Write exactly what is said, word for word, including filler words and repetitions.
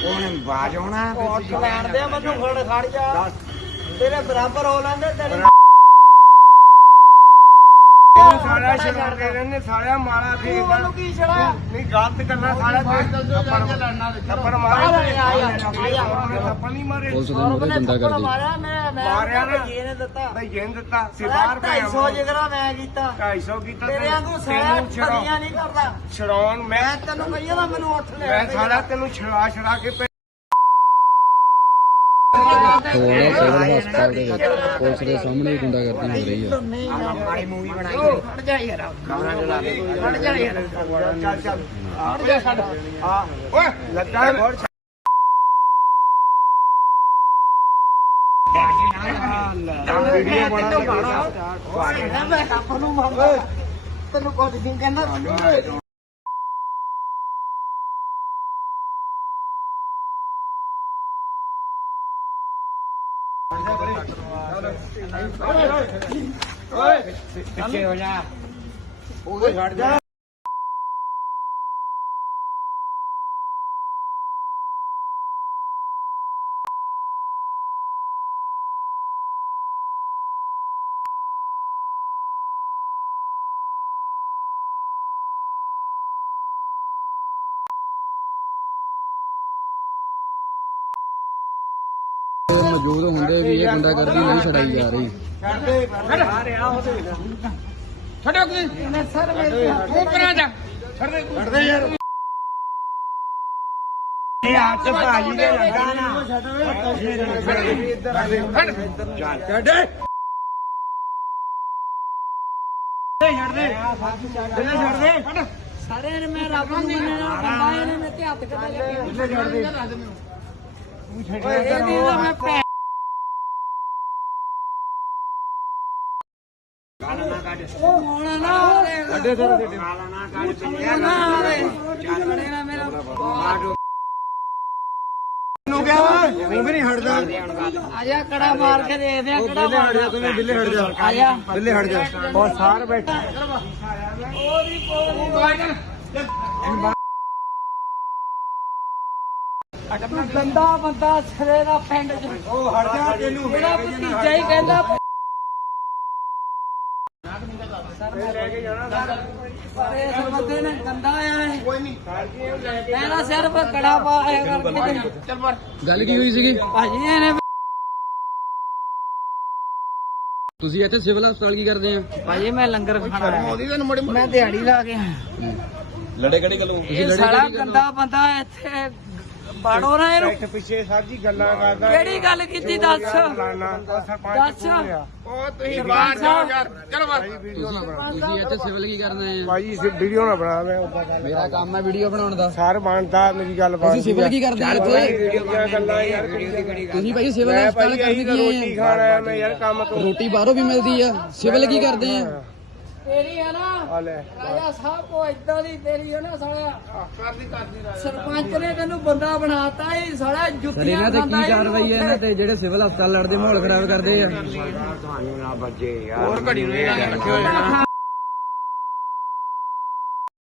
ਉਹਨੇ ਬਾਜ ਆਉਣਾ ਲੈਣ ਦੇ ਮੈਨੂੰ ਖੜ ਖੜ ਜਾ ਤੇਰੇ ਬਰਾਬਰ ਹੋ ਲੈਂਦੇ ਤੇਰੇ ਸਾਰਾ ਛੱਡ ਕੇ ਰਹਿੰਦੇ ਸਾਰਾ ਮਾਰਾ ਫੇਰ ਤੂੰ ਕੀ ਛੜਾ ਨਹੀਂ ਗਲਤ ਕਰਨਾ ਸਾਰਾ ਥੱਪੜ ਮਾਰੇ ਥੱਪੜ ਨਹੀਂ ਮਾਰੇ ਪੁਲਿਸ ਦੇ ਮੂਹਰੇ ਦੰਦਾ ਕਰਦੀ ਮਾਰਿਆ ਮੈਂ ਮੈਂ ਮਾਰਿਆ ਨਾ ਜੀ ਨੇ ਦਿੱਤਾ ਭਾਈ ਜੇਨ ਦਿੱਤਾ ਸਿਦਾਰ ਪੈ ਢਾਈ ਸੌ ਜਿਗਰਾ ਮੈਂ ਕੀਤਾ ਢਾਈ ਸੌ ਕੀਤਾ ਤੇਰੇ ਵਾਂਗੂ ਸਾਰਾ ਠੱਗੀਆਂ ਨਹੀਂ ਕਰਦਾ ਛੜਾਉਣ ਮੈਂ ਮੈਂ ਤੈਨੂੰ ਕਹੀਏ ਨਾ ਮੈਨੂੰ ਉੱਠ ਲੈ ਮੈਂ ਸਾਰਾ ਤੈਨੂੰ ਛੜਾ ਛੜਾ ਕੇ ਥੋੜਾ ਸਿਵਲ ਹਸਪਤਾਲ ਦੇ ਵਿੱਚ ਪੁਲਿਸ ਦੇ ਸਾਹਮਣੇ ਹੀ ਗੁੰਡਾ ਕਰਦੀ ਹੋ ਰਹੀ ਆ ਨਹੀਂ ਮਾੜੀ ਮੂਵੀ ਬਣਾਈ ਖੜ ਜਾ ਯਾਰ ਕਮਰਾ ਚਲਾ ਦੇ ਖੜ ਜਾ ਯਾਰ ਚੱਲ ਚੱਲ ਖੜ ਜਾ ਛੱਡ ਆ ਓਏ ਲੱਗਾ ਬਹੁਤ ਵੀਡੀਓ ਬਣਾ ਮੈਂ ਕੱਪ ਨੂੰ ਮੰਗ ਤੈਨੂੰ ਕੁਝ ਨਹੀਂ ਕਹਿੰਦਾ ਓਏ ਪਿੱਛੇ ਹੋ ਜਾ ਉਹਦੇ ਛੱਡ ਜਾ ਮੌਜੂਦ ਹੁੰਦੇ ਵੀ ਇਹ ਗੁੰਡਾ ਕਰਦੀ ਨਹੀਂ ਛੜਾਈ ਜਾ ਰਹੀ ਛੱਡ ਦੇ ਆ ਰਿਹਾ ਉਹਦੇ ਛੱਡੋ ਕਿ ਸਰ ਮੇਰੇ ਤੂੰ ਪਰਾਂ ਜਾ ਛੱਡ ਦੇ ਛੱਡ ਦੇ ਯਾਰ ਇਹ ਹੱਥ ਭਾਜੀ ਦੇ ਲੱਗਾ ਨਾ ਛੱਡ ਇੱਧਰ ਆ ਛੱਡ ਛੱਡ ਦੇ ਛੱਡ ਦੇ ਛੱਡ ਦੇ ਸਾਰੇ ਨੇ ਮੈਂ ਰੱਬ ਨੂੰ ਮੰਨਣਾ ਬੰਦਾ ਇਹਨੇ ਮੇਰੇ ਤੇ ਹੱਥ ਕੱਢ ਲਿਆ ਛੱਡ ਦੇ ਤੂੰ ਛੱਡ ਦੇ ਇਹਦੀ ਤਾਂ ਮੈਂ ਭੈ ਉਹ ਹੋਣਾ ਨਾ ਹੋਵੇ ਅੱਡੇ ਥੋੜਾ ਦੇ ਹੋਣਾ ਨਾ ਹੋਵੇ ਚੱਲ ਨਾ ਮੇਰਾ ਨੂੰ ਗਿਆ ਓਏ ਤੂੰ ਵੀ ਨਹੀਂ ਹਟਦਾ ਆਜਾ ਕੜਾ ਮਾਰ ਕੇ ਦੇਖਦੇ ਆ ਕਿਹੜਾ ਬਿੱਲੇ ਹਟ ਜਾ ਤੂੰ ਵੀ ਬਿੱਲੇ ਹਟ ਜਾ ਆਜਾ ਬਿੱਲੇ ਹਟ ਜਾ ਔਰ ਸਾਰ ਬੈਠਾ ਉਹਦੀ ਕੋਲ ਤੂੰ ਗੰਦਾ ਬੰਦਾ ਸਿਰੇ ਦਾ ਪਿੰਡ ਚ ਉਹ ਹਟ ਜਾ ਤੈਨੂੰ ਮੇਰਾ ਭਤੀਜਾ ਹੀ ਕਹਿੰਦਾ ਲੈ ਕੇ ਜਾਣਾ ਪਰ ਇਸ ਬੰਦੇ ਨੇ ਗੰਦਾ ਆਇਆ ਹੈ ਕੋਈ ਨਹੀਂ ਮੈਂ ਨਾ ਸਿਰਫ ਕੜਾ ਪਾਇਆ ਕਰਕੇ ਚੱਲ ਮਰ ਗੱਲ ਕੀ ਹੋਈ ਸੀਗੀ ਭਾਜੀ ਇਹਨੇ ਤੁਸੀਂ ਇੱਥੇ ਸਿਵਲ ਹਸਪਤਾਲ ਕੀ ਕਰਦੇ ਆ ਭਾਜੀ ਮੈਂ ਲੰਗਰ ਖਾਣਾ ਮੈਂ ਦਿਹਾੜੀ ਲਾ ਕੇ ਲੜੇ ਕਿਹੜੀ ਗੱਲੋਂ ਇਹ ਸਾਲਾ ਗੰਦਾ ਬੰਦਾ ਇੱਥੇ ਬਾੜੋ ਨਾ ਇਹਨੂੰ ਬੈਠ ਪਿੱਛੇ ਸਾਜੀ ਗੱਲਾਂ ਕਰਦਾ ਕਿਹੜੀ ਗੱਲ ਕੀਤੀ ਦੱਸ ਦੱਸ ਉਹ ਤੁਸੀਂ ਬਾਹਰ ਜਾਓ ਯਾਰ ਚਲੋ ਬਾਹਰ ਤੁਸੀਂ ਇੱਥੇ ਸਿਵਲ ਕੀ ਕਰਨ ਆਏ ਆ ਭਾਈ ਇਸ ਵੀਡੀਓ ਨਾ ਬਣਾ ਮੈਂ ਉਦਾਂ ਗੱਲ ਮੇਰਾ ਕੰਮ ਹੈ ਵੀਡੀਓ ਬਣਾਉਣ ਦਾ ਸਰ ਬਣਦਾ ਮੇਰੀ ਗੱਲ ਬਾਤ ਤੁਸੀਂ ਸਿਵਲ ਕੀ ਕਰਦੇ ਆ ਇੱਥੇ ਵੀਡੀਓ ਦੀਆਂ ਗੱਲਾਂ ਯਾਰ ਕਿਹੜੀ ਤੁਸੀਂ ਭਾਈ ਸਿਵਲ ਮੈਂ ਹਸਪਤਾਲ ਭਾਈ ਕਰਦੇ ਇਹੀ ਕੀ ਰੋਟੀ ਆਏ ਖਾਣ ਆਇਆ ਮੈਂ ਯਾਰ ਕੰਮ ਆ ਤੋਂ ਰੋਟੀ ਬਾਹਰੋਂ ਵੀ ਮਿਲਦੀ ਆ ਸਿਵਲ ਕੀ ਕਰਦੇ ਆ ਤੇਰੀ ਹੈ ਨਾ ਆ ਲੈ ਰਾਜਾ ਸਾਹਿਬ ਕੋ ਇਦਾਂ ਦੀ ਤੇਰੀ ਹੈ ਨਾ ਸਾਲਿਆ ਸਰਪੰਚ ਨੇ ਤੈਨੂੰ ਬੰਦਾ ਬਣਾਤਾ ਹੀ ਸਾਲਾ ਸਰ ਜੁੱਤੀਆਂ ਇਹਨਾਂ ਤੇ ਕੀ ਕਾਰਵਾਈ ਹੈ ਇਹਨਾਂ ਤੇ ਜਿਹੜੇ ਸਿਵਲ ਹਸਪਤਾਲ ਲੜਦੇ ਮਾਹੌਲ ਖਰਾਬ ਕਰਦੇ ਆ ਤੁਹਾਨੂੰ ਨਾ ਬੱਜੇ ਯਾਰ ਹੋਰ ਘੜੀ ਨੂੰ ਇਹ ਰੱਖਿਓ